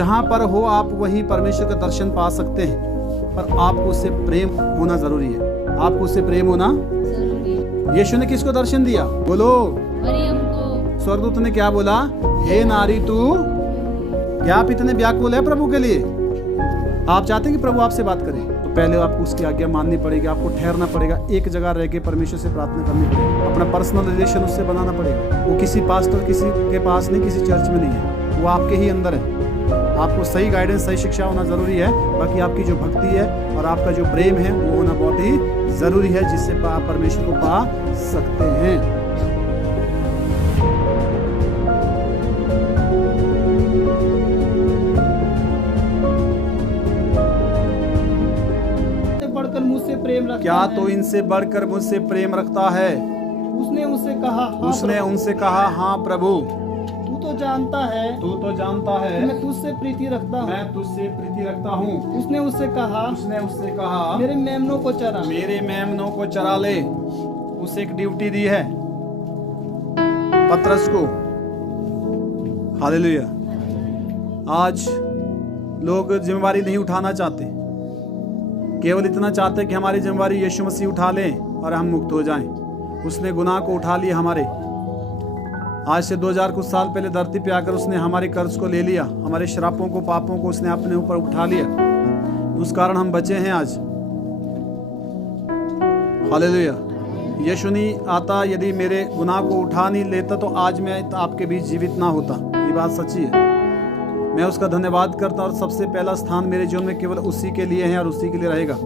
जहाँ पर हो आप वहीं परमेश्वर का दर्शन पा सकते हैं, पर आपको उससे प्रेम होना जरूरी है। आपको उससे प्रेम होना जरूरी है। यीशु ने किसको दर्शन दिया? बोलो। मरियम को। स्वर्गदूत ने क्या बोला? हे नारी तू क्या आप इतने व्याकुल है प्रभु के लिए? आप चाहते हैं कि प्रभु आपसे बात करे, तो पहले आपको उसकी आज्ञा माननी पड़ेगी। आपको ठहरना पड़ेगा, एक जगह रह के परमेश्वर से प्रार्थना करनी पड़ेगी, अपना पर्सनल रिलेशन उससे बनाना पड़ेगा। वो किसी पास्टर किसी के पास नहीं, किसी चर्च में नहीं है, वो आपके ही अंदर है। आपको सही गाइडेंस, सही शिक्षा होना जरूरी है। बाकी आपकी जो भक्ति है और आपका जो प्रेम है वो होना बहुत ही जरूरी है, जिससे आप परमेश्वर को पा सकते हैं। बढ़कर मुझसे प्रेम रखता क्या है। तो इनसे बढ़कर मुझसे प्रेम रखता है? उसने उससे कहा, हाँ उसने प्रभु। उनसे कहा, हाँ प्रभु, तू तो जानता है तू तो जानता कि है मैं तुझसे प्रीति रखता हूँ। मैं तुझसे प्रीति रखता हूँ। उसने उससे कहा, उसने उससे कहा, मेरे मेमनों को चरा। मेरे मेमनों को चरा ले। उसे एक ड्यूटी दी है पतरस को। हालेलुया। आज लोग जिम्मेवारी नहीं उठाना चाहते, केवल इतना चाहते कि हमारी जिम्मेवारी यीशु मसीह उठा लें और हम मुक्त हो जाएं। उसने गुनाह को उठा लिया हमारे। आज से 2000 कुछ साल पहले धरती पे आकर उसने हमारे कर्ज को ले लिया, हमारे श्रापों को, पापों को उसने अपने ऊपर उठा लिया। उस कारण हम बचे हैं आज। हालेलुया। यीशु नहीं आता, यदि मेरे गुनाह को उठा नहीं लेता तो आज मैं आपके बीच जीवित ना होता। ये बात सच्ची है। मैं उसका धन्यवाद करता और सबसे पहला स्थान मेरे जीवन में केवल उसी के लिए है और उसी के लिए रहेगा।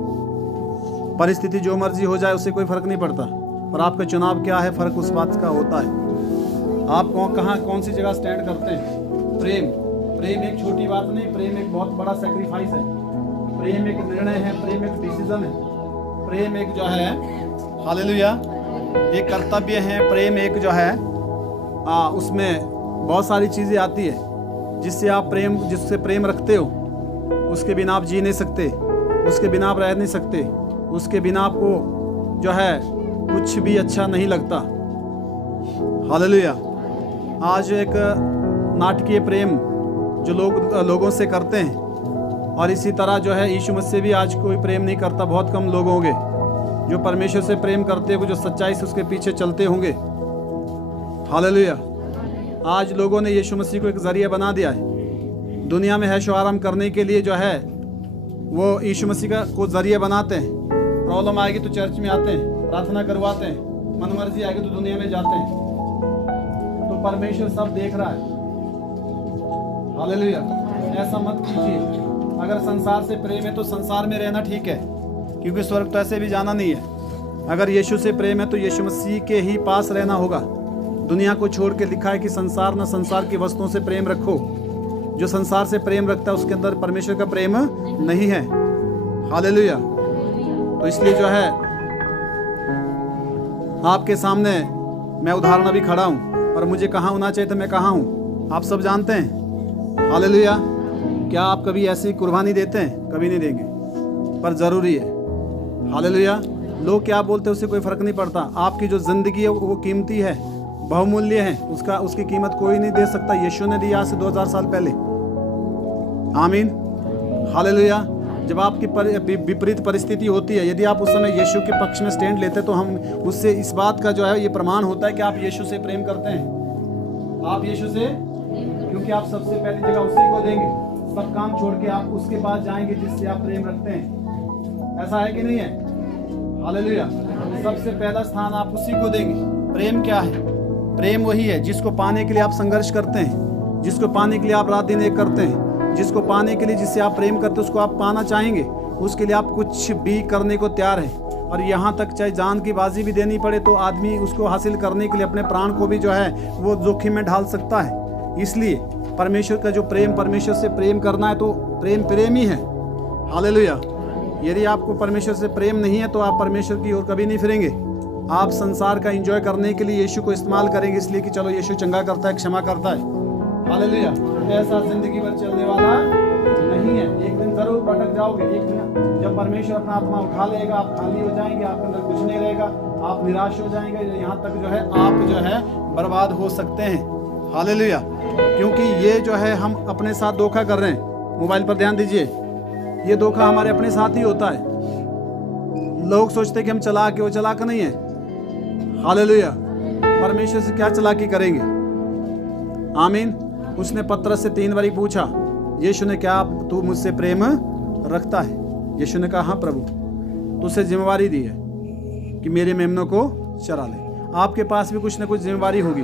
परिस्थिति जो मर्जी हो जाए उससे कोई फर्क नहीं पड़ता, पर आपका चुनाव क्या है, फर्क उस बात का होता है। आप कहाँ कौन सी जगह स्टैंड करते हैं। प्रेम एक छोटी बात नहीं, प्रेम एक बहुत बड़ा सेक्रीफाइस है। प्रेम एक निर्णय है, प्रेम एक डिसीजन है, प्रेम एक जो है, हालेलुया, एक कर्तव्य है। प्रेम एक जो है उसमें बहुत सारी चीज़ें आती है जिससे प्रेम रखते हो, उसके बिना आप जी नहीं सकते, उसके बिना आप रह नहीं सकते, उसके बिना आपको जो है कुछ भी अच्छा नहीं लगता। हालेलुया। आज एक नाटकीय प्रेम जो लोगों से करते हैं, और इसी तरह जो है यीशु मसीह भी आज कोई प्रेम नहीं करता। बहुत कम लोग होंगे जो परमेश्वर से प्रेम करते होंगे, जो सच्चाई से उसके पीछे चलते होंगे। हालेलुया। आज लोगों ने यीशु मसीह को एक जरिया बना दिया है दुनिया में ऐशो आराम करने के लिए। जो है वो यीशु मसीह को जरिया बनाते हैं। प्रॉब्लम आएगी तो चर्च में आते हैं, प्रार्थना करवाते हैं, मनमर्जी आएगी तो दुनिया में जाते हैं। तो परमेश्वर सब देख रहा है। हालेलुया। ऐसा मत कीजिए। अगर संसार से प्रेम है तो संसार में रहना ठीक है, क्योंकि स्वर्ग तो ऐसे भी जाना नहीं है। अगर यीशु से प्रेम है तो यीशु मसीह के ही पास रहना होगा। दुनिया को छोड़ के लिखा है कि संसार न संसार की वस्तुओं से प्रेम रखो। जो संसार से प्रेम रखता है उसके अंदर परमेश्वर का प्रेम नहीं है। हालेलुया। तो इसलिए जो है आपके सामने मैं उदाहरण अभी खड़ा हूँ, और मुझे कहाँ होना चाहिए तो मैं कहाँ हूँ आप सब जानते हैं। हालेलुया। क्या आप कभी ऐसी कुर्बानी देते हैं? कभी नहीं देंगे, पर ज़रूरी है। हालेलुया। लोग क्या बोलते हैं उससे कोई फ़र्क नहीं पड़ता। आपकी जो ज़िंदगी है वो कीमती है, बहुमूल्य है। उसकी कीमत कोई नहीं दे सकता। यीशु ने दी आज से 2000 साल पहले। आमीन। हालेलुया। जब आपकी विपरीत परिस्थिति होती है, यदि आप उस समय यीशु के पक्ष में स्टैंड लेते तो हम उससे इस बात का जो है ये प्रमाण होता है कि आप यीशु से प्रेम करते हैं। आप यीशु से, क्योंकि आप सबसे पहली जगह उसी को देंगे। सब काम छोड़ के आप उसके पास जाएंगे जिससे आप प्रेम रखते हैं। ऐसा है कि नहीं है? हालेलुया। सबसे पहला स्थान आप उसी को देंगे। प्रेम क्या है? प्रेम वही है जिसको पाने के लिए आप संघर्ष करते हैं, जिसको पाने के लिए आप रात दिन एक करते हैं, जिसको पाने के लिए, जिससे आप प्रेम करते हैं, उसको आप पाना चाहेंगे, उसके लिए आप कुछ भी करने को तैयार हैं। और यहाँ तक चाहे जान की बाजी भी देनी पड़े तो आदमी उसको हासिल करने के लिए अपने प्राण को भी जो है वो जोखिम में ढाल सकता है। इसलिए परमेश्वर का जो प्रेम, परमेश्वर से प्रेम करना है तो प्रेम ही है। हालेलुया। यदि आपको परमेश्वर से प्रेम नहीं है तो आप परमेश्वर की ओर कभी नहीं फिरेंगे। आप संसार का एंजॉय करने के लिए यीशु को इस्तेमाल करेंगे, इसलिए कि चलो यीशु चंगा करता है, क्षमा करता है। हालेलुया। ऐसा जिंदगी भर चलने वाला नहीं है। एक दिन जरूर भटक जाओगे। एक दिन जब परमेश्वर अपना आत्मा उठा लेगा, आप खाली हो जाएंगे, आपके अंदर कुछ नहीं रहेगा, आप निराश हो जाएंगे, यहाँ तक जो है आप जो है बर्बाद हो सकते हैं। हालेलुया। क्योंकि ये जो है हम अपने साथ धोखा कर रहे हैं। मोबाइल पर ध्यान दीजिए, ये धोखा हमारे अपने साथ ही होता है। लोग सोचते हैं कि हम चालाक है, वो चालाक नहीं है। हालेलुया। परमेश्वर से क्या चालाकी करेंगे? आमीन। उसने पतरस से 3 बारी पूछा, यीशु ने, क्या तू मुझसे प्रेम रखता है? यीशु ने कहा, हाँ प्रभु, तुझसे जिम्मेवारी दी है कि मेरे मेमनों को चरा ले। आपके पास भी कुछ ना कुछ जिम्मेवारी होगी।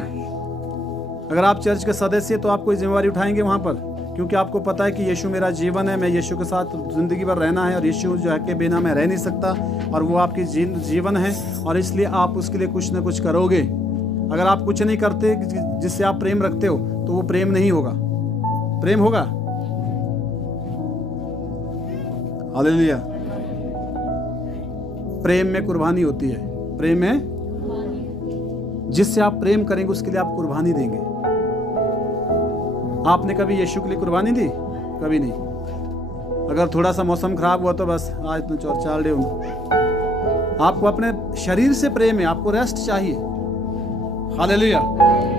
अगर आप चर्च के सदस्य हैं तो आप कोई जिम्मेवारी उठाएंगे वहाँ पर, क्योंकि आपको पता है कि यीशु मेरा जीवन है, मैं यीशु के साथ ज़िंदगी भर रहना है, और यीशु जो है के बिना मैं रह नहीं सकता, और वो आपकी जीवन है, और इसलिए आप उसके लिए कुछ ना कुछ करोगे। अगर आप कुछ नहीं करते जिससे आप प्रेम रखते हो तो वो प्रेम नहीं होगा। प्रेम होगा? हालेलुया। प्रेम में कुर्बानी होती है। प्रेम में जिससे आप प्रेम करेंगे उसके लिए आप कुर्बानी देंगे। आपने कभी यीशु के लिए कुर्बानी दी? कभी नहीं। अगर थोड़ा सा मौसम खराब हुआ तो बस आज तो चार डे। आपको अपने शरीर से प्रेम है, आपको रेस्ट चाहिए। हालेलुया।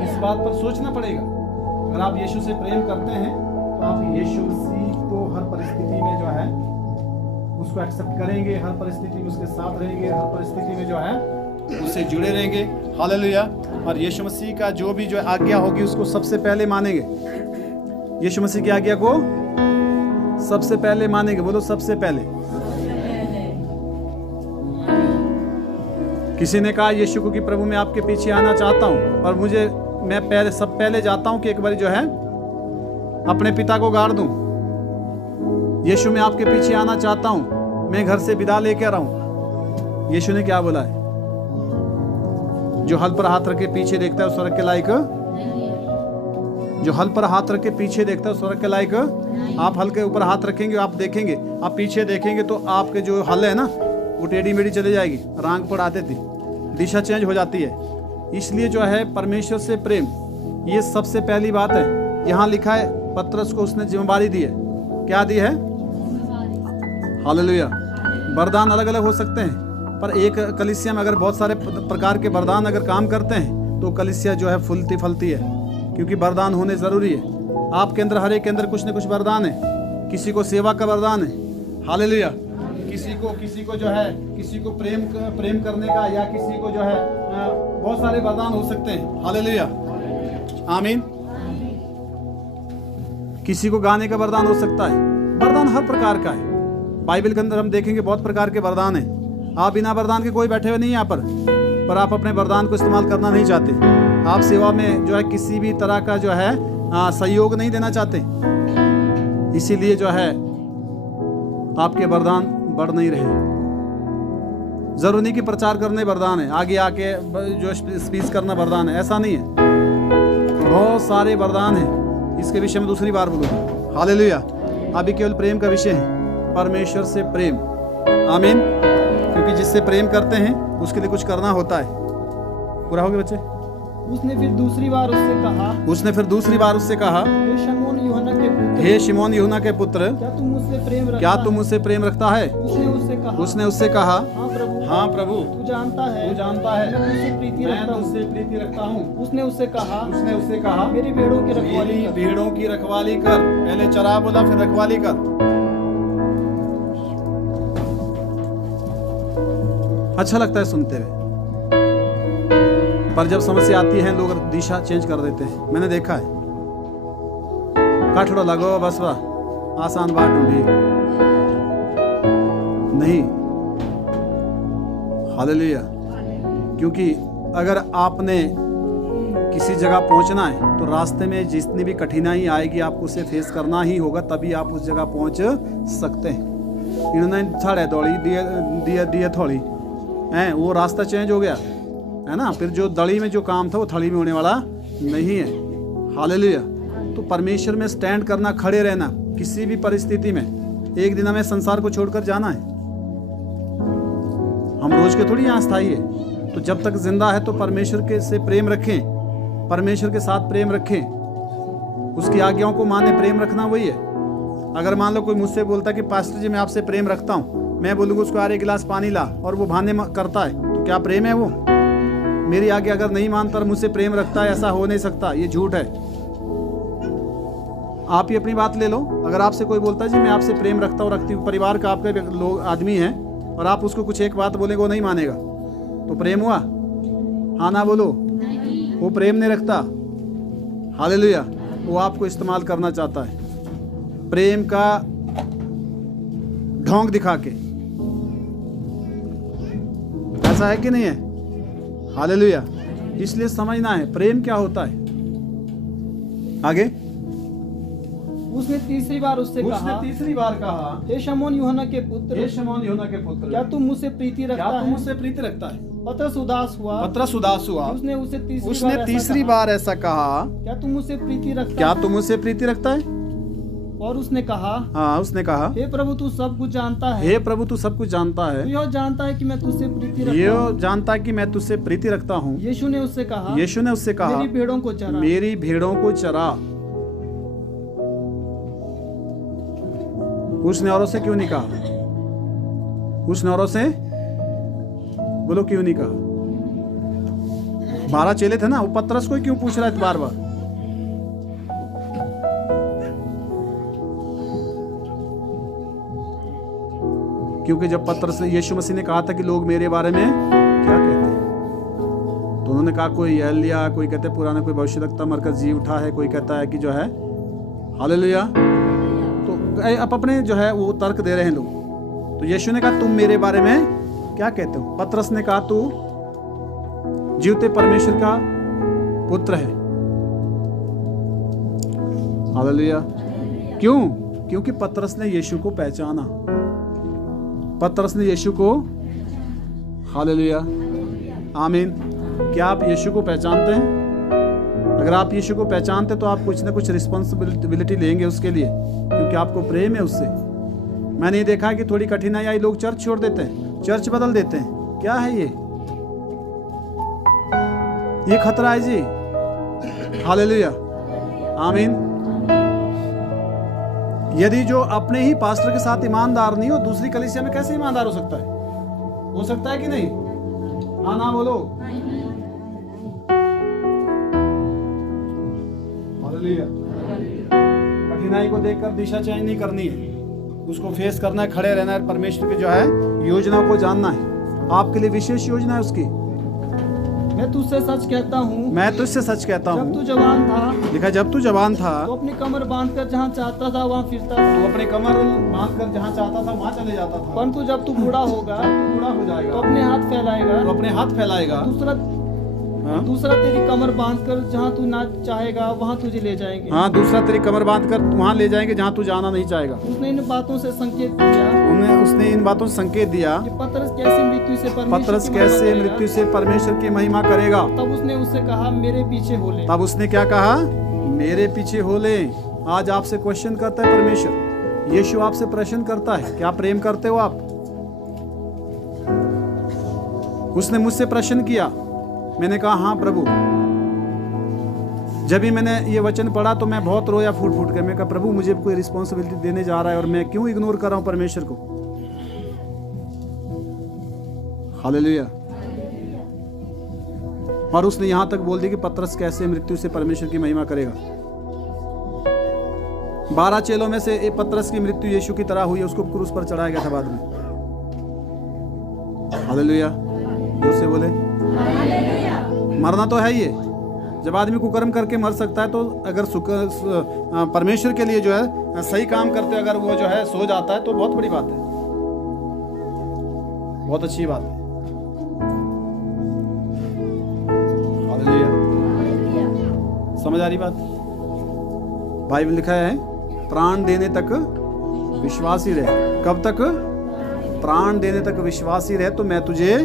इस बात पर सोचना पड़ेगा। अगर आप यीशु से प्रेम करते हैं तो आप यीशु मसीह को हर परिस्थिति में जो है उसको एक्सेप्ट करेंगे, हर परिस्थिति में उसके साथ रहेंगे, हर परिस्थिति में जो है उससे जुड़े रहेंगे। हालेलुया। और यीशु मसीह का जो भी जो आज्ञा होगी उसको सबसे पहले मानेंगे। यीशु मसीह की आज्ञा को सबसे पहले मानेंगे। बोलो, सबसे पहले। किसी ने कहा यीशु को कि प्रभु मैं आपके पीछे आना चाहता हूं, और मैं पहले जाता हूं कि एक बार जो है अपने पिता को गाड़ दूं। यीशु मैं आपके पीछे आना चाहता हूं, मैं घर से विदा लेके आ रहा हूं। यीशु ने क्या बोला है? जो हल पर हाथ रख के पीछे देखता है उस स्वर्ग के लायक। जो हल पर हाथ रख के पीछे देखता है उस स्वर्ग के लायक। आप हल के ऊपर हाथ रखेंगे, आप देखेंगे, आप पीछे देखेंगे तो आपके जो हल है ना वो टेढ़ी मेढ़ी चली जाएगी, रांग पर आते थी, दिशा चेंज हो जाती है। इसलिए जो है परमेश्वर से प्रेम, ये सबसे पहली बात है। यहाँ लिखा है पतरस को उसने जिम्मेवारी दी है। क्या दी है? हालेलुया। वरदान अलग अलग हो सकते हैं, पर एक कलीसिया में अगर बहुत सारे प्रकार के वरदान अगर काम करते हैं तो कलीसिया जो है फूलती फलती है, क्योंकि वरदान होने ज़रूरी है। आपके अंदर, हर एक के अंदर कुछ न कुछ वरदान है। किसी को सेवा का वरदान है। हालेलुया। किसी को जो है किसी को प्रेम करने का, या किसी को जो है बहुत सारे वरदान हो सकते हैं। हालेलुया। आमीन। किसी को गाने का वरदान हो सकता है। वरदान हर प्रकार का है। बाइबल के अंदर हम देखेंगे बहुत प्रकार के वरदान हैं। आप बिना वरदान के कोई बैठे हुए नहीं यहाँ पर आप अपने वरदान को इस्तेमाल करना नहीं चाहते। आप सेवा में जो है किसी भी तरह का जो है सहयोग नहीं देना चाहते, इसीलिए जो है आपके वरदान बढ़ नहीं रहे। जरूरी नहीं कि प्रचार करने वरदान है, आगे आके जो स्पीच करना वरदान है, ऐसा नहीं है। बहुत सारे वरदान हैं, इसके विषय में दूसरी बार बोलूँगा। हालेलुया। अभी केवल प्रेम का विषय है, परमेश्वर से प्रेम। आमीन। क्योंकि जिससे प्रेम करते हैं उसके लिए कुछ करना होता है। पूरा हो गया बच्चे? उसने फिर दूसरी बार उससे कहा, हे शमौन यूहन्ना के पुत्र, क्या तुम मुझसे प्रेम रखता है? उसने उससे कहा, हाँ प्रभु, तू जानता है मैं तुझसे प्रीति रखता हूँ। उसने उससे कहा, मेरी भेड़ों की रखवाली कर। पहले चरा बोला, फिर रखवाली कर। अच्छा लगता है सुनते हुए, पर जब समस्या आती है लोग दिशा चेंज कर देते हैं। मैंने देखा है, काठड़ो लगो बस वाह, आसान बात ढूंढी नहीं। हालेलुया। क्योंकि अगर आपने किसी जगह पहुंचना है तो रास्ते में जितनी भी कठिनाई आएगी आपको उसे फेस करना ही होगा, तभी आप उस जगह पहुंच सकते हैं। इन्होंने छाड़े दौड़ी दिए थोड़ी हैं, वो रास्ता चेंज हो गया है ना। फिर जो दड़ी में जो काम था वो थड़ी में होने वाला नहीं है। हालेलुया। तो परमेश्वर में स्टैंड करना, खड़े रहना किसी भी परिस्थिति में। एक दिन हमें संसार को छोड़कर जाना है, हम रोज के थोड़ी यहाँ स्थायी है। तो जब तक जिंदा है तो परमेश्वर के से प्रेम रखें, परमेश्वर के साथ प्रेम रखें, उसकी आज्ञाओं को माने। प्रेम रखना वही है। अगर मान लो कोई मुझसे बोलता है कि पास्टर जी मैं आपसे प्रेम रखता हूँ, मैं बोलूँगा उसको 1 गिलास पानी ला, और वो बहाने करता है, तो क्या प्रेम है वो? मेरी आज्ञा अगर नहीं मानता और मुझसे प्रेम रखता है, ऐसा हो नहीं सकता, ये झूठ है। आप ही अपनी बात ले लो। अगर आपसे कोई बोलता है जी मैं आपसे प्रेम रखता हूँ, रखती हूँ, परिवार का आपके लोग आदमी हैं, और आप उसको कुछ एक बात बोलेंगे वो नहीं मानेगा, तो प्रेम हुआ? हाँ ना बोलो, वो प्रेम नहीं रखता। हालेलुया। वो आपको इस्तेमाल करना चाहता है प्रेम का ढोंग दिखा के। ऐसा है कि नहीं है? हालेलुया। इसलिए समझना है प्रेम क्या होता है। आगे उसने तीसरी बार उससे कहा, हे शमौन यूहन्ना के पुत्र, हे शमौन यूहन्ना के पुत्र, क्या तुम मुझसे प्रीति क्या रखता तुम है? मुझसे प्रीति रखता है? पतरस उदास हुआ। पतरस उदास हुआ। उसने उसे उसने तीसरी बार ऐसा कहा, क्या तुम मुझसे प्रीति रखता क्या है? तुम मुझसे प्रीति रखता है? और उसने कहा, हाँ, उसने कहा, हे प्रभु तू सब कुछ जानता है, हे प्रभु तू सब कुछ जानता तू है, यह जानता है कि मैं तुझसे प्रीति रखता ये हूँ। जानता है कि मैं तुझसे प्रीति रखता हूँ। यीशु ने उससे कहा, यीशु ने उससे कहा, मेरी भेड़ों को चरा। मेरी भेड़ों को चरा। उसने औरों से क्यों नहीं कहा? उसने औरों से बोलो क्यों नहीं कहा? 12 चेले थे ना, वो पतरस को क्यों पूछ रहा है बार बार? क्योंकि जब पतरस ने, यीशु मसीह ने कहा था कि लोग मेरे बारे में क्या कहते हैं, तो उन्होंने कहा कोई एलिया, कोई कहते हैं पुराना कोई भविष्यवक्ता मरकर जी उठा है, कोई कहता है कि जो है हालेलुया। तो अब अपने जो है वो तर्क दे रहे हैं लोग। तो यीशु ने कहा तुम मेरे बारे में क्या कहते हो? पतरस ने कहा तू जीवते परमेश्वर का पुत्र है। हालेलुया। क्यों? क्योंकि पतरस ने यीशु को पहचाना। पतरस ने यीशु को, हालेलुया, आमीन। क्या आप यीशु को पहचानते हैं? अगर आप यीशु को पहचानते तो आप कुछ ना कुछ रिस्पॉन्सिबिलिटी लेंगे उसके लिए, क्योंकि आपको प्रेम है उससे। मैंने ये देखा कि थोड़ी कठिनाई आई, लोग चर्च छोड़ देते हैं, चर्च बदल देते हैं। क्या है ये खतरा है जी। हालेलुया, आमीन। यदि जो अपने ही पास्टर के साथ ईमानदार नहीं हो, दूसरी कलीसिया में कैसे ईमानदार हो सकता है? हो सकता है कि नहीं? हाँ ना बोलो। हालेलुया। कठिनाई को देखकर दिशा चेंज नहीं करनी है, उसको फेस करना है, खड़े रहना है, परमेश्वर की जो है योजना को जानना है। आपके लिए विशेष योजना है उसकी। मैं तुझसे सच कहता हूँ, मैं तुझसे सच कहता जब तू हूँ, जवान था, लिखा जब तू जवान था तो अपनी कमर बांधकर जहाँ चाहता था वहाँ फिरता था, तो अपने कमर बांधकर जहाँ चाहता था वहाँ चले जाता था। परंतु जब तू बूढ़ा होगा तू बूढ़ा हो तो जाएगा अपने हाथ फैलाएगा, तो अपने हाथ फैलाएगा, दूसरा दूसरा तेरी कमर बांधकर जहाँ तू ना चाहेगा वहाँ तुझे ले जाएंगे। हाँ, दूसरा तेरी कमर बांधकर वहाँ ले जाएंगे जहाँ तू जाना नहीं चाहेगा। उसने इन बातों से संकेत दिया उसने इन बातों से संकेत दिया कि पतरस कैसे मृत्यु से पतरस कैसे मृत्यु से परमेश्वर की महिमा करेगा। तब उसने उससे कहा मेरे पीछे हो ले। तब उसने क्या कहा? मेरे पीछे हो ले। आज आपसे क्वेश्चन करता है परमेश्वर, यीशु आपसे प्रश्न करता है, क्या प्रेम करते हो आप? उसने मुझसे प्रश्न किया, मैंने कहा हाँ प्रभु। जब भी मैंने ये वचन पढ़ा तो मैं बहुत रोया फूट फूट कर। मैं कहा प्रभु मुझे कोई रिस्पॉन्सिबिलिटी देने जा रहा है और मैं क्यों इग्नोर कर रहा हूं परमेश्वर को? हालेलुया। और उसने यहां तक बोल दिया कि पतरस कैसे मृत्यु से परमेश्वर की महिमा करेगा। 12 चेलों में से एक पतरस की मृत्यु यीशु की तरह हुई, उसको क्रूस पर चढ़ाया गया था बाद में। हालेलुया, जोर से बोले। मरना तो है ये। जब आदमी कुकर्म करके मर सकता है तो अगर परमेश्वर के लिए जो है सही काम करते अगर वो जो है सो जाता है तो बहुत बड़ी बात है, बहुत अच्छी बात है। हालेलुया, समझ आ रही बात? बाइबल लिखा है प्राण देने तक विश्वासी रहे। कब तक? प्राण देने तक विश्वासी रहे तो मैं तुझे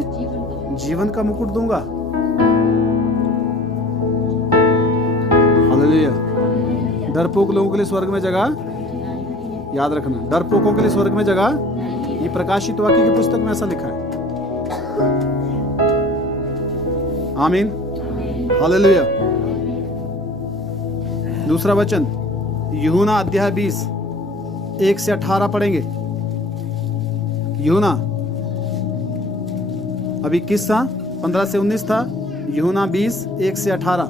जीवन का मुकुट दूंगा। हालेलुया। डरपोक लोगों के लिए स्वर्ग में जगह, याद रखना, डरपोकों के लिए स्वर्ग में जगह। ये प्रकाशित वाक्य की पुस्तक में ऐसा लिखा है। आमीन, हालेलुया। दूसरा वचन यूहन्ना अध्याय 20 1 से 18 पढ़ेंगे। यूहन्ना अभी 21 था, 15 से 19 था। यूहन्ना 20:1-18।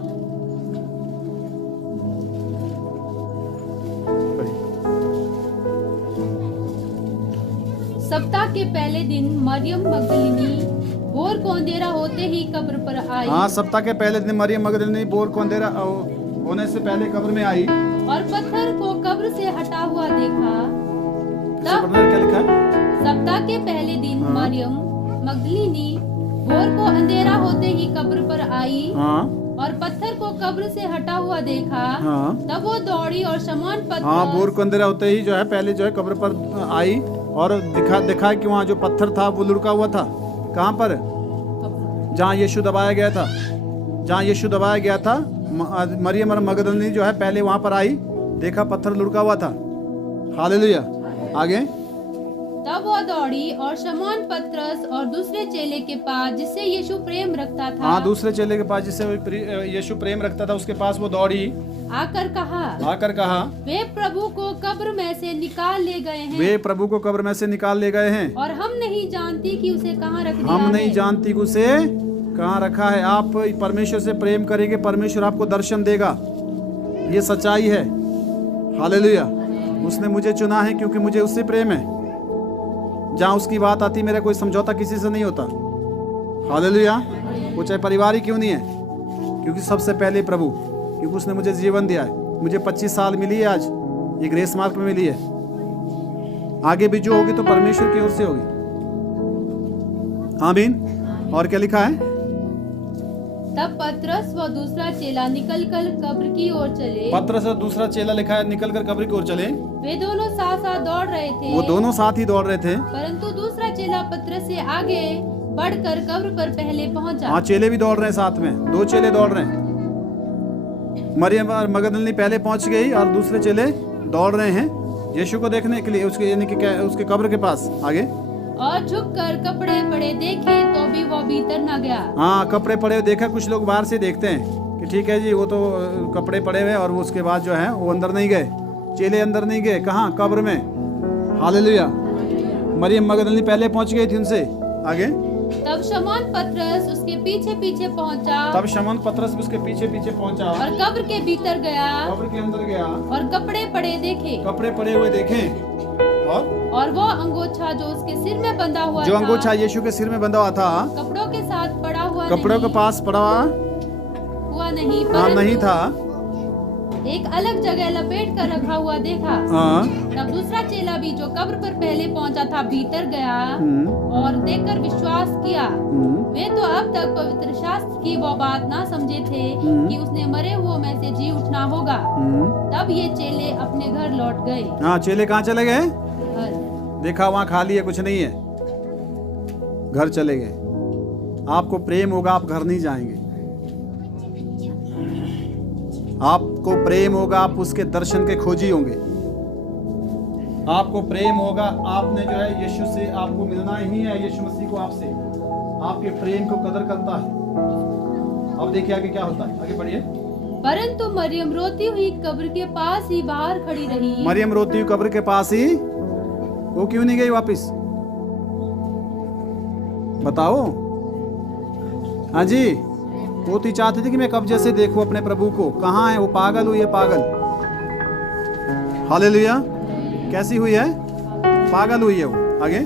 सप्ताह के पहले दिन मरियम मगदलिनी भोर को अंधेरा होते ही कब्र पर आई। हाँ, सप्ताह के पहले दिन मरियम मगदलिनी भोर को अंधेरा होने से पहले कब्र में आई। और पत्थर को कब्र से हटा हुआ देखा। तब क्या लिखा है? सप्ताह के पहले दिन हाँ। मरियम मगदलिनी भोर को अंधेरा होते ही कब्र पर आई। हाँ और पत्थर को कब्र से हटा हुआ देखा। हाँ तब वो दौड़ी और शमौन हाँ, पतरस भोर को अंधेरा होते ही जो है पहले जो है कब्र पर आई और दिखा कि वहाँ जो पत्थर था वो लुढ़का हुआ था। कहाँ पर? जहाँ यीशु दबाया गया था, जहाँ यीशु दबाया गया था। मरियम और मगदलिनी जो है पहले वहाँ पर आई, देखा पत्थर लुढ़का हुआ था। हालेलुया। आगे। तब वो दौड़ी और शमौन पतरस और दूसरे चेले के पास जिससे यीशु प्रेम रखता था। हाँ, दूसरे चेले के पास जिससे यीशु प्रेम रखता था उसके पास वो दौड़ी। आकर कहा वे प्रभु को कब्र में से निकाल ले गए हैं। वे प्रभु को कब्र में से निकाल ले गए हैं और हम नहीं जानती कि उसे कहाँ रख दिया हम है। नहीं जानती कि उसे कहाँ रखा है। आप परमेश्वर से प्रेम करेंगे, परमेश्वर आपको दर्शन देगा। ये सच्चाई है। हालेलुया। उसने मुझे चुना है क्योंकि मुझे उससे प्रेम है। जहाँ उसकी बात आती मेरा कोई समझौता किसी से नहीं होता। हालेलुया। वो चाहे परिवार ही क्यों नहीं है, क्योंकि सबसे पहले प्रभु, क्योंकि उसने मुझे जीवन दिया है। मुझे 25 साल मिली है आज, ये ग्रेस मार्क में मिली है। आगे भी जो होगी तो परमेश्वर की ओर से होगी। आमीन। और क्या लिखा है? तब पतरस व दूसरा चेला निकलकर कब्र की ओर चले। पतरस और दूसरा चेला लिखा है निकलकर कब्र की ओर चले। वे दोनों साथ साथ दौड़ रहे थे। वो दोनों साथ ही दौड़ रहे थे। परंतु दूसरा चेला पतरस से आगे बढ़कर कब्र पर पहले पहुंचा। हाँ, चेले भी दौड़ रहे हैं साथ में, 2 चेले दौड़ रहे हैं। मरियम और मगदलिनी पहले पहुंच गई और दूसरे चेले दौड़ रहे हैं यीशु को देखने के लिए, उसके यानी कि उसके कब्र के पास। आगे। और झुककर कपड़े पड़े देखे तो भी वो भीतर न गया। हाँ, कपड़े पड़े हुए देखा। कुछ लोग बाहर से देखते हैं कि ठीक है जी, वो तो कपड़े पड़े हुए, और वो उसके बाद जो है वो अंदर नहीं गए। चेले अंदर नहीं गए। कहाँ? कब्र में। हालेलुया। मरियम मगदलिनी पहले पहुंच गई थी उनसे। आगे। तब शमौन पतरस उसके पीछे पीछे पहुंचा। तब शमौन पतरस उसके पीछे पीछे पहुंचा और कब्र के भीतर गया। कब्र के अंदर गया और कपड़े पड़े देखे। कपड़े पड़े हुए देखे। और वो अंगोछा जो उसके सिर में बंधा हुआ जो था, अंगोछा यीशु के सिर में बंधा हुआ था, कपड़ों के साथ पड़ा हुआ कपड़ों के पास पड़ा हुआ नहीं, नहीं था, एक अलग जगह लपेट कर रखा हुआ देखा। हाँ। तब दूसरा चेला भी जो कब्र पर पहले पहुंचा था भीतर गया और देखकर विश्वास किया। वे तो अब तक पवित्र शास्त्र की वो बात ना समझे थे कि उसने मरे हुओं में से जी उठना होगा। तब ये चेले अपने घर लौट गए। हाँ, चेले कहाँ चले गए? घर। देखा वहाँ खाली है, कुछ नहीं है, घर चले गए। आपको प्रेम होगा, आप घर नहीं जाएंगे। आपको प्रेम होगा, आप उसके दर्शन के खोजी होंगे। आपको प्रेम होगा, आपने जो है यीशु से आपको मिलना ही है। यीशु मसीह को आपसे आपके प्रेम को कदर करता है। अब देखिए आगे क्या होता है, आगे बढ़िए। परंतु मरियम रोती हुई कब्र के पास ही बाहर खड़ी रही। मरियम रोती हुई कब्र के पास ही, वो क्यों नहीं गई वापस? बताओ। हाँ जी, वो तो चाहती थी कि मैं कब जैसे देखूं अपने प्रभु को। कहाँ है वो? पागल हुई है, पागल। हालेलुया। कैसी हुई है? पागल हुई है वो। आगे।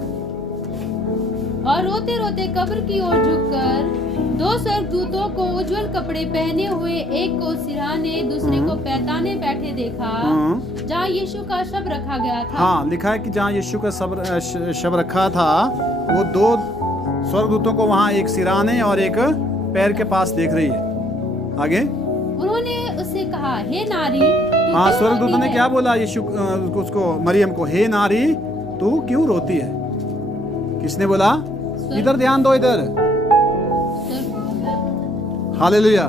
और रोते रोते कब्र की ओर झुककर 2 स्वर्गदूतों को उज्जवल कपड़े पहने हुए, एक को सिरहाने दूसरे को पैताने बैठे देखा, जहाँ यीशु का शव रखा गया था। हाँ, लिखा है कि जहाँ यीशु का शव रखा था, वो 2 स्वर्गदूतों को वहाँ एक सिरहाने और एक पैर के पास देख रही है। आगे। उन्होंने उससे कहा, हे नारी। हाँ, स्वर्गदूत ने क्या बोला यीशु उसको, मरियम को? हे नारी, तू क्यों रोती है? किसने बोला? इधर ध्यान दो, इधर। हालेलुया।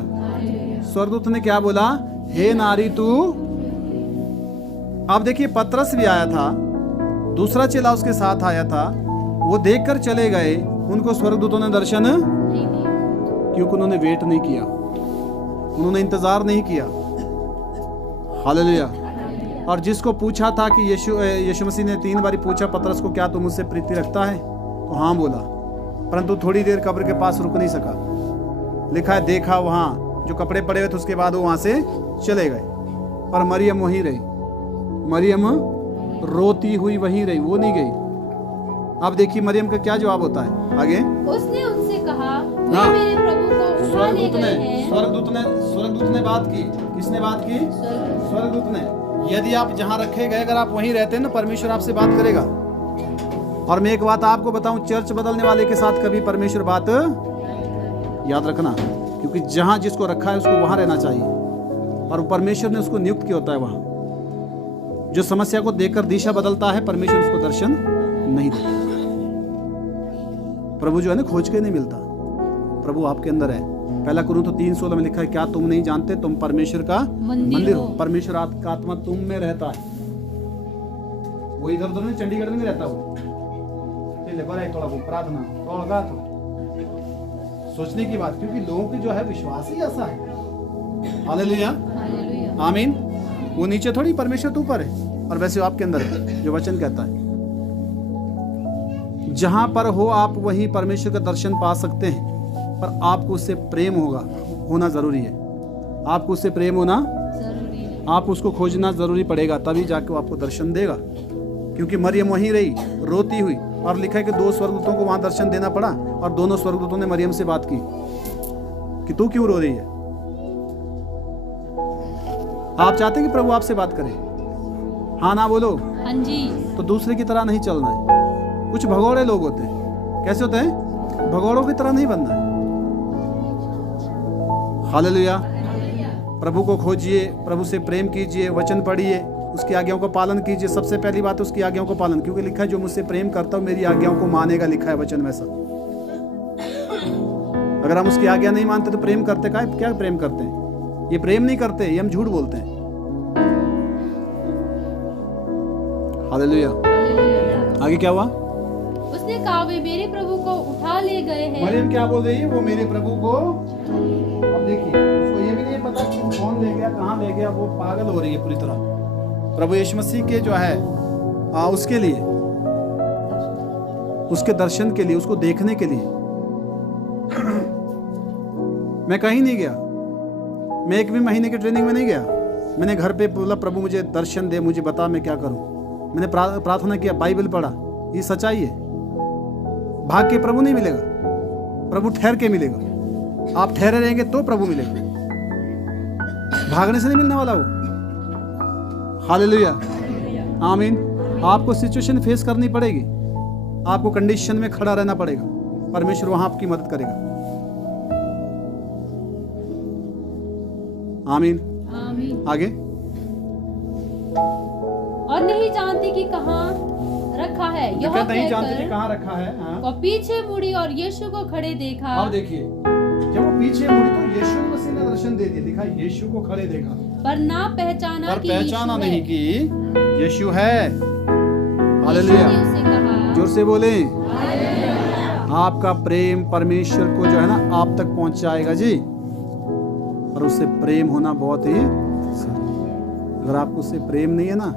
स्वर्गदूत ने क्या बोला? हे नारी तू। अब देखिए, पतरस भी आया था, दूसरा चेला उसके साथ आया था, वो देखकर चले गए। उनको स्वर्गदूतों ने दर्शन, क्योंकि उन्होंने वेट नहीं किया, उन्होंने इंतजार नहीं किया। हालेलुया। और जिसको पूछा था कि यीशु मसीह ने 3 बार पूछा पतरस को, क्या तू मुझसे प्रीति रखता है? तो हाँ बोला, परंतु थोड़ी देर कब्र के पास रुक नहीं सका। लिखा है देखा वहाँ जो कपड़े पड़े हुए थे, उसके बाद वो वहाँ से चले गए। पर मरियम वहीं रही, मरियम रोती हुई वहीं रही, वो नहीं गई। अब देखिए मरियम का क्या जवाब होता है आगे। उसने उनसे कहा, वे हाँ। मेरे प्रभु को उठा ले गए हैं। स्वर्गदूत ने बात की। किसने बात की? स्वर्गदूत ने। यदि आप जहाँ रखे गए, अगर आप वहीं रहते हैं ना, परमेश्वर आपसे बात करेगा। और मैं एक बात आपको बताऊं, चर्च बदलने वाले के साथ कभी परमेश्वर बात याद रखना, क्योंकि जहाँ जिसको रखा है उसको वहाँ रहना चाहिए, और परमेश्वर ने उसको नियुक्त किया होता है वहाँ। जो समस्या को देखकर दिशा बदलता है, परमेश्वर उसको दर्शन नहीं देता। प्रभु जो है ना खोज के नहीं मिलता, प्रभु आपके अंदर है। पहला कुरिन्थियों 3:16 में लिखा है, क्या तुम नहीं जानते तुम परमेश्वर का मंदिर हो, परमेश्वर का आत्मा तुम में रहता है। वो इधर उधर नहीं, चंडीगढ़ में नहीं रहता वो। थोड़ा वो प्रार्थना थोड़ा सोचने की बात, क्योंकि लोगों की जो है विश्वास ही ऐसा है। हालेलुया, आमीन। वो नीचे थोड़ी, परमेश्वर तो ऊपर है, और वैसे वो आपके अंदर है, जो वचन कहता है। जहां पर हो आप वहीं परमेश्वर का दर्शन पा सकते हैं, पर आपको उससे प्रेम होना जरूरी है। आपको उससे प्रेम होना जरूरी है, आप उसको खोजना जरूरी पड़ेगा, तभी जाके वो आपको दर्शन देगा। क्योंकि मरियम वहीं रही रोती हुई, और लिखा है कि 2 स्वर्गदूतों को वहां दर्शन देना पड़ा, और दोनों स्वर्गदूतों ने मरियम से बात की कि तू क्यों रो रही है। आप चाहते हैं कि प्रभु आपसे बात करे? हाँ ना बोलो। हाँ जी। तो दूसरे की तरह नहीं चलना है। कुछ भगोड़े लोग होते हैं, कैसे होते हैं? भगोड़ों की तरह नहीं बनना है। हालेलुया। प्रभु को खोजिए, प्रभु से प्रेम कीजिए, वचन पढ़िए, उसकी आज्ञाओं को पालन कीजिए। सबसे पहली बात उसकी आज्ञाओं को पालन, क्योंकि लिखा है जो मुझसे प्रेम करता हो मेरी आज्ञाओं को मानेगा, लिखा है वचन में सब। अगर हम उसकी आज्ञा नहीं मानते तो प्रेम करते क्या प्रेम करते हैं? ये प्रेम नहीं करते, ये हम झूठ बोलते हैं। हालेलुया। आगे क्या हुआ? उसने कहा, वे मेरे प्रभु को उठा ले गए हैं। मरियम क्या बोल रही है? वो मेरे प्रभु को, अब देखिए उसको ये भी नहीं पता कि कौन ले गया, कहाँ ले गया, वो पागल हो रही है पूरी तरह। प्रभु यीशु मसीह के जो है उसके लिए, उसके दर्शन के लिए, उसको देखने के लिए मैं कहीं नहीं गया, मैं एक भी महीने की ट्रेनिंग में नहीं गया। मैंने घर पे बोला प्रभु मुझे दर्शन दे, मुझे बता मैं क्या करूं। मैंने प्रार्थना किया, बाइबल पढ़ा, ये सच्चाई है। भाग के प्रभु नहीं मिलेगा, प्रभु ठहर के मिलेगा। आप ठहरे रहेंगे तो प्रभु मिलेगा, भागने से नहीं मिलने वाला वो। हालेलुया, आमीन। आपको सिचुएशन फेस करनी पड़ेगी, आपको कंडीशन में खड़ा रहना पड़ेगा, परमेश्वर वहां आपकी मदद करेगा। आमीन, आमीन। आगे। और नहीं जानती कि कहाँ रखा है, यह नहीं जानते कि कहकर कहाँ रखा है। हाँ। वो पीछे मुड़ी और यीशु को खड़े देखा। अब देखिए, जब वो पीछे मुड़ी तो यीशु मसीह ने दर्शन दे दिया, लिखा यीशु को खड़े देखा, पर ना पहचाना कि पहचाना यीशु नहीं है। कि यीशु है। यीशु हालेलुया, ने उसे कहा, जोर से बोले। आपका प्रेम परमेश्वर को जो है ना आप तक पहुंचाएगा जी, और उससे प्रेम होना बहुत ही जरूरी। अगर आपको उससे प्रेम नहीं है ना,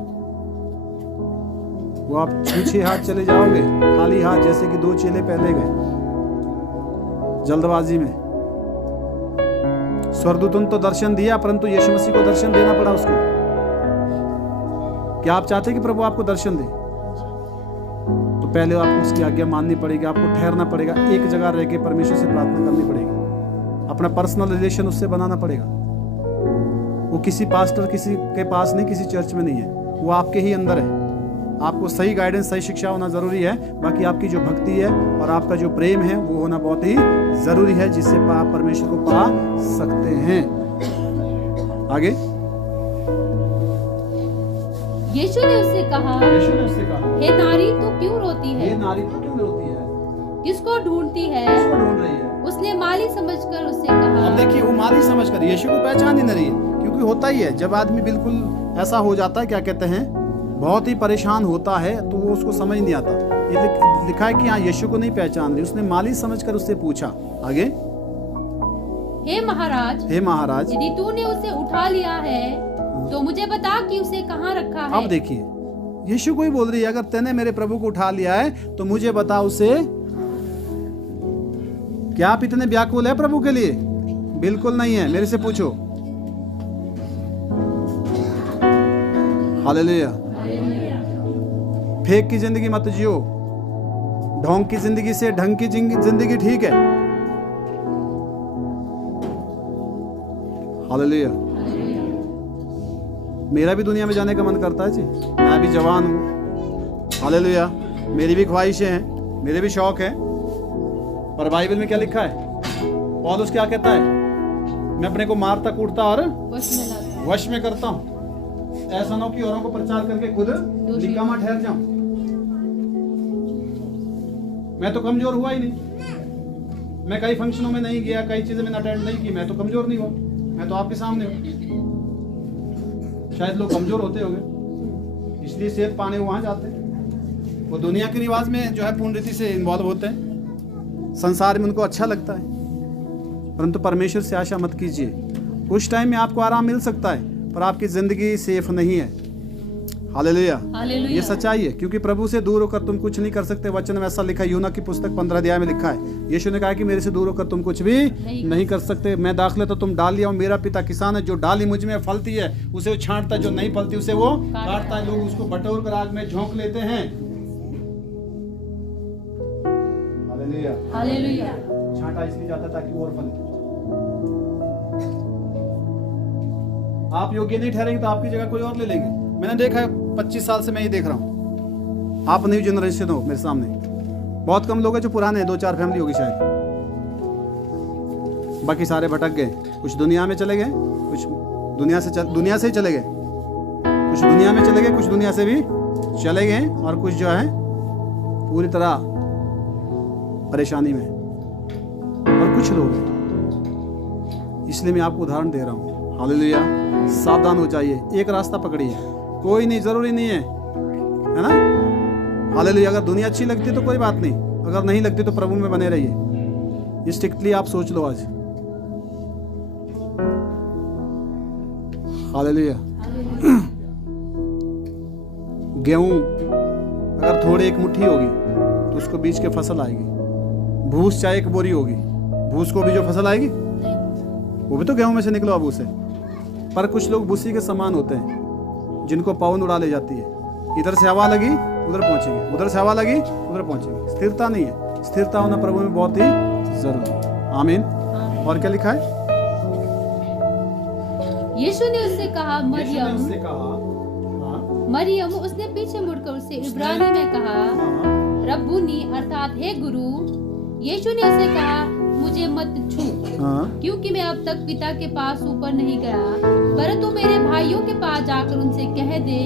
वो आप छूछे हाथ चले जाओगे, खाली हाथ, जैसे कि 2 चेले पहले गए जल्दबाजी में। स्वर्गदूतों ने तो दर्शन दिया, परंतु यीशु मसीह को दर्शन देना पड़ा उसको। क्या आप चाहते हैं कि प्रभु आपको दर्शन दे? तो पहले आपको उसकी आज्ञा माननी पड़ेगी, आपको ठहरना पड़ेगा, एक जगह रह के परमेश्वर से प्रार्थना करनी पड़ेगी, अपना पर्सनल रिलेशन उससे बनाना पड़ेगा। वो किसी पास्टर किसी के पास नहीं, किसी चर्च में नहीं है, वो आपके ही अंदर है। आपको सही गाइडेंस, सही शिक्षा होना जरूरी है। बाकी आपकी जो भक्ति है और आपका जो प्रेम है वो होना बहुत ही जरूरी है, जिससे आप परमेश्वर को पा सकते हैं। आगे। यीशु ने उससे कहा, हे नारी तू क्यों रोती है? हे नारी तू क्यों रोती है? किसको ढूंढती है? किसको ढूंढ रही है? उसने माली समझकर उससे कहा। अब देखिए वो माली समझकर यीशु को पहचान ही नहीं रही है, क्योंकि होता ही है जब आदमी बिल्कुल ऐसा हो जाता है, क्या कहते हैं, बहुत ही परेशान होता है, तो वो उसको समझ नहीं आता। ये लिखा है कि हाँ यीशु को नहीं पहचान रही, उसने माली समझकर उससे पूछा। आगे। हे महाराज, हे महाराज, यदि तूने उसे उठा लिया है तो मुझे बता कि उसे कहाँ रखा है। अब देखिए यीशु को ही बोल रही है, अगर तूने मेरे प्रभु को उठा लिया है तो मुझे बता उसे। क्या आप इतने व्याकुल है प्रभु के लिए? बिल्कुल नहीं है, मेरे से पूछो। हालेलुया। फेक की जिंदगी मत जियो। ढोंग की जिंदगी से ढंग की जिंदगी ठीक है। हालेलुया। मेरा भी दुनिया में जाने का मन करता है जी, मैं भी जवान हूँ। हालेलुया। मेरी भी ख्वाहिशें हैं, मेरे भी शौक हैं, पर बाइबल में क्या लिखा है? पौलुस क्या कहता है? मैं अपने को मारता कूटता और वश में करता हूँ, ऐसा ना हो कि औरों को प्रचार करके खुद निकामा ठहर जाऊं। मैं तो कमजोर हुआ ही नहीं, मैं कई फंक्शनों में नहीं गया, कई चीजें मैंने अटेंड नहीं की, मैं तो कमजोर नहीं हुआ, मैं तो आपके सामने हूँ। शायद लोग कमजोर होते होंगे, इसलिए सेहत पाने वहां जाते हैं। वो दुनिया के रिवाज में जो है पूर्ण रीति से इन्वॉल्व होते हैं, संसार में उनको अच्छा लगता है, परंतु परमेश्वर से आशा मत कीजिए। उस टाइम में आपको आराम मिल सकता है, पर आपकी जिंदगी सेफ नहीं है। हालेलुया। ये सच्चाई है, क्योंकि प्रभु से दूर होकर तुम कुछ नहीं कर सकते। वचन में ऐसा लिखा है, यूहन्ना की पुस्तक 15 अध्याय में लिखा है, यीशु ने कहा कि मेरे से दूर होकर तुम कुछ भी नहीं कर सकते। मैं दाखले तो तुम डाल लिया, मेरा पिता किसान है, जो डाली मुझ में फलती है उसे वो छांटता है, जो नहीं फलती उसे वो काटता है। लोग उसको बटोर कर आग में झोंक लेते हैं। हालेलुया। छांटा इसलिए जाता ताकि वो और फले। आप योग्य नहीं ठहरेंगे तो आपकी जगह कोई और ले लेंगे। मैंने देखा है, 25 साल से मैं ये देख रहा हूँ। आप न्यू जनरेशन हो मेरे सामने, बहुत कम लोग हैं जो पुराने हैं, 2-4 फैमिली होगी शायद, बाकी सारे भटक गए। कुछ दुनिया में चले गए, कुछ दुनिया से ही चले गए, कुछ दुनिया में चले गए, कुछ दुनिया से भी चले गए, और कुछ जो है पूरी तरह परेशानी में, और कुछ लोग हैं। इसलिए मैं आपको उदाहरण दे रहा हूँ। हालेलुया। सावधान हो जाइए, एक रास्ता पकड़िए, कोई नहीं, जरूरी नहीं है ना। हालेलुया। अगर दुनिया अच्छी लगती है तो कोई बात नहीं, अगर नहीं लगती तो प्रभु में बने रहिए। स्ट्रिक्टली आप सोच लो आज। हालेलुया। गेहूं अगर थोड़ी एक मुट्ठी होगी तो उसको बीज के फसल आएगी। भूस चाहे एक बोरी होगी, भूस को भी जो फसल आएगी वो भी तो गेहूं में से निकलो अब उसे। पर कुछ लोग भूसी के समान होते हैं, जिनको पवन उड़ा ले जाती है। इधर से हवा लगी उधर पहुंचेंगे, उधर से हवा लगी उधर पहुंचेंगे। स्थिरता नहीं है। स्थिरता होना प्रभु में बहुत ही जरूरी है। आमीन। और क्या लिखा है? यीशु ने उससे कहा, मरियम। उससे कहा, मरियम। उसने पीछे मुड़कर उससे इब्रानी में कहा, रब्बुनी, अर्थात हे गुरु। यीशु ने उसे कहा, मुझे मत छू, क्योंकि मैं अब तक पिता के पास ऊपर नहीं गया, परंतु मेरे भाइयों के पास जाकर उनसे कह दे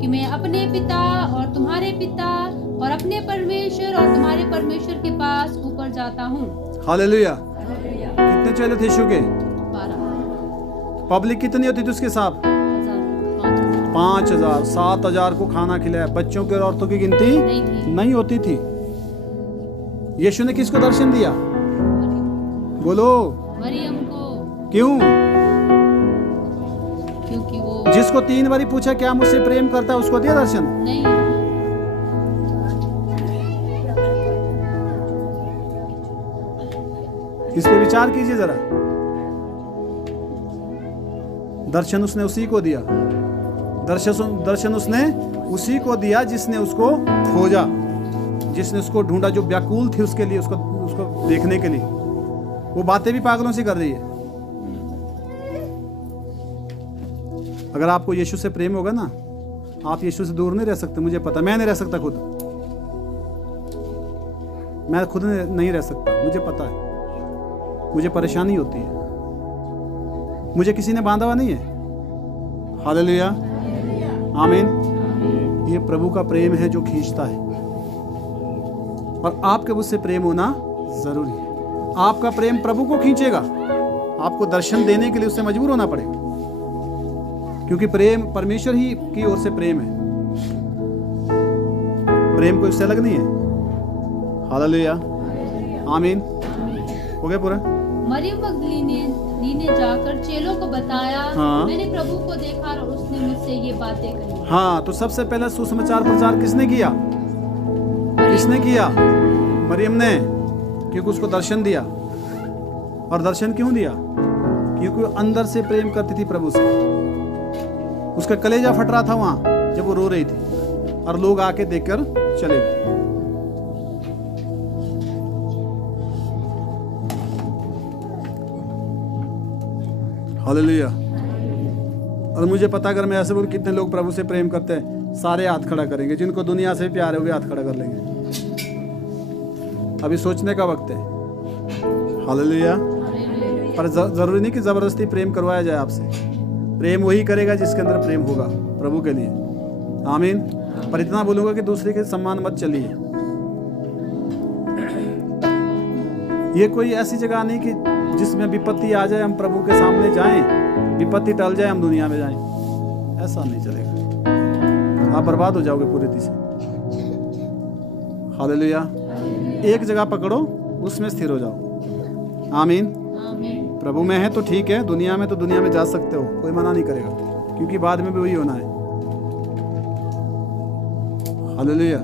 कि मैं अपने पिता और तुम्हारे पिता और अपने परमेश्वर और तुम्हारे परमेश्वर के पास ऊपर जाता हूँ। हालेलुया। कितने चेले थे यीशु के? 12। पब्लिक कितनी होती थी उसके साथ? 5000। 7000 को खाना खिलाया। बच्चों के और औरतों की गिनती नहीं होती थी। यीशु ने किसको दर्शन दिया? बोलो। मरियम को। क्यों? क्योंकि वो जिसको 3 बारी पूछा क्या मुझसे प्रेम करता है, उसको दिया दर्शन? नहीं। इस पे विचार कीजिए जरा। दर्शन उसने उसी को दिया। दर्शन उसने उसी को दिया जिसने उसको खोजा, जिसने उसको ढूंढा, जो व्याकुल थी उसके लिए, उसको देखने के लिए। वो बातें भी पागलों से कर रही है। अगर आपको यीशु से प्रेम होगा ना, आप यीशु से दूर नहीं रह सकते। मुझे पता, मैं नहीं रह सकता खुद, मैं खुद नहीं रह सकता। मुझे पता है, मुझे परेशानी होती है। मुझे किसी ने बांधा हुआ नहीं है। हालेलुया। आमीन। ये प्रभु का प्रेम है जो खींचता है, और आपके मुझसे प्रेम होना जरूरी है। आपका प्रेम प्रभु को खींचेगा। आपको दर्शन देने के लिए उससे मजबूर होना पड़ेगा, क्योंकि प्रेम परमेश्वर ही की ओर से प्रेम है। प्रेम कोई उससे अलग नहीं है। हालेलुया। आमीन। हो गया पूरा? मरियम मगदलीनी ने जाकर चेलों को बताया, मैंने प्रभु को देखा और उसने मुझसे ये बातें कही। हाँ, तो सबसे पहले सुसमाचार प्रचार किसने किया? किसने किया? मरियम ने, क्योंकि उसको दर्शन दिया। और दर्शन क्यों दिया? क्योंकि वो अंदर से प्रेम करती थी प्रभु से। उसका कलेजा फट रहा था वहां जब वो रो रही थी, और लोग आके देखकर चले गए। हालेलुया। और मुझे पता, अगर मैं ऐसे बोलूं कितने लोग प्रभु से प्रेम करते हैं, सारे हाथ खड़ा करेंगे। जिनको दुनिया से प्यार है वे हाथ खड़ा कर लेंगे। अभी सोचने का वक्त है। हालेलुया। पर जरूरी नहीं कि जबरदस्ती प्रेम करवाया जाए आपसे। प्रेम वही करेगा जिसके अंदर प्रेम होगा प्रभु के लिए। आमीन। पर इतना बोलूंगा कि दूसरे के सम्मान मत चलिए। ये कोई ऐसी जगह नहीं कि जिसमें विपत्ति आ जाए हम प्रभु के सामने जाएं, विपत्ति टल जाए हम दुनिया में जाएं। ऐसा नहीं चलेगा, आप बर्बाद हो जाओगे पूरी तरह से। हालेलुया। एक जगह पकड़ो, उसमें स्थिर हो जाओ। आमीन। प्रभु में है तो ठीक है, दुनिया में तो दुनिया में जा सकते हो, कोई मना नहीं करेगा, क्योंकि बाद में भी वही होना है। हालेलुया।